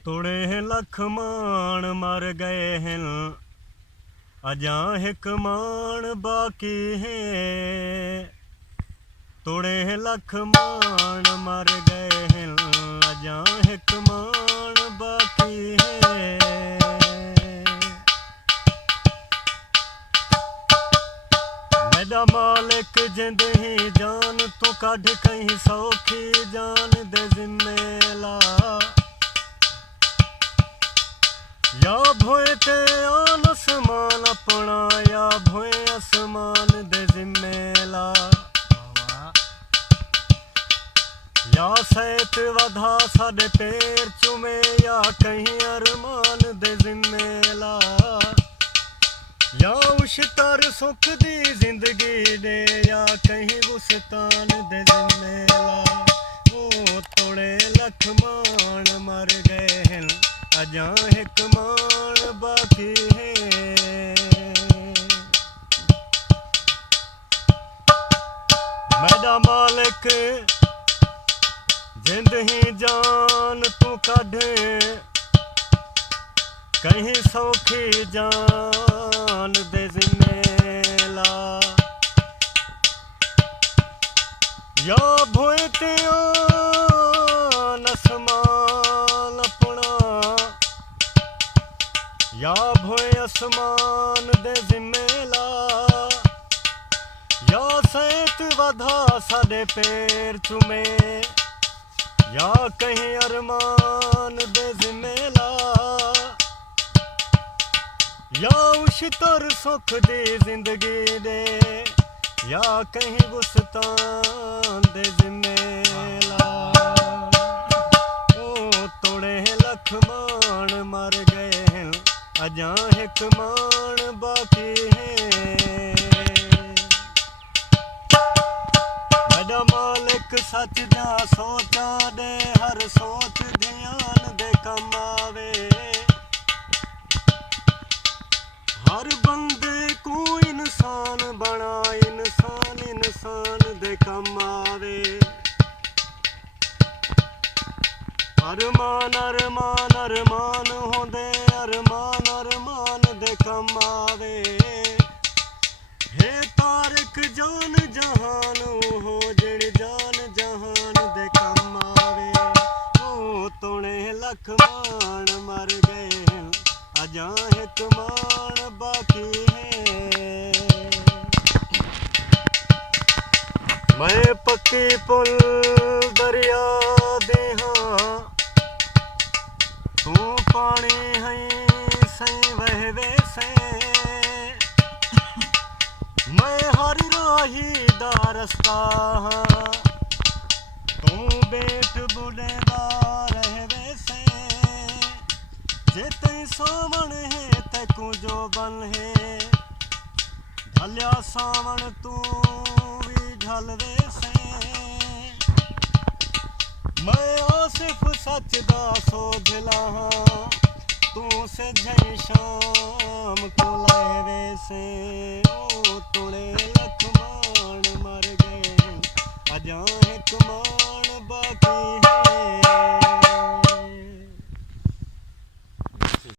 तुड़े लख मान मर गए हैं, अजा हिक मान बाकी है। तुड़े लख मान मर गए हैं, अजा हिक मान बाकी है। मेरा मालिक जिंद ही जान तू कढ़ कहीं सौखी जान दे जिम्मेला। या भोए ते आन आसमान अपना, या भोए आसमान दे जिम्मेला। या सैत वधा साडे पैर चुमे, या कहीं अरमान दे जिम्मेला। या उशतर सुख दी जिंदगी दे, या कहीं गुस्तान दे जिम्मेला। ओ तोड़े लख मान मर गए हैं, अजा हिक मान बाकी है। मेरा मालिक जिंद ही जान तू कढ़ कहीं सौखी जान दे जिम्मेला। या भोए ते आन आसमान अपना, या भोए आसमान दे जिम्मेला। या सैत वधा साडे पैर चुमे, या कहीं अरमान दे जिम्मेला। या उशतर सुख दी जिंदगी दे, या कहीं गुस्तान दे जिम्मेला। ओ तोड़े लख मान मर गए हैं, अजा हिक मान बाकी है। मेरा मालिक सच जा सोचा दे, हर सोच ध्यान दे कम आवे। हर बंदे को इंसान बना, इंसान इंसान दे कम आवे। अरमान अरमान अरमान होंदे, अरमान अरमान दे कम आवे। हे तारक जान जहान हो, जिन जान जहान दे कम आवे। ओ तोड़े लख मान मर गए हैं, अजा हिक मान बाकी है। मैं पक्की पुल दरिया दे हाँ, तू पानी है सही वहवे से। मैं हर राही दा रस्ता हाँ, तू बेट बुढ़े दा रहवे से। जे तई सावण है तैकू जो बन है, ढलिया सावण तू भी ढलवे से। मैं आसिफ सच दा सोझला हाँ, तू से जई शाम को लहवे से। ओ तुड़े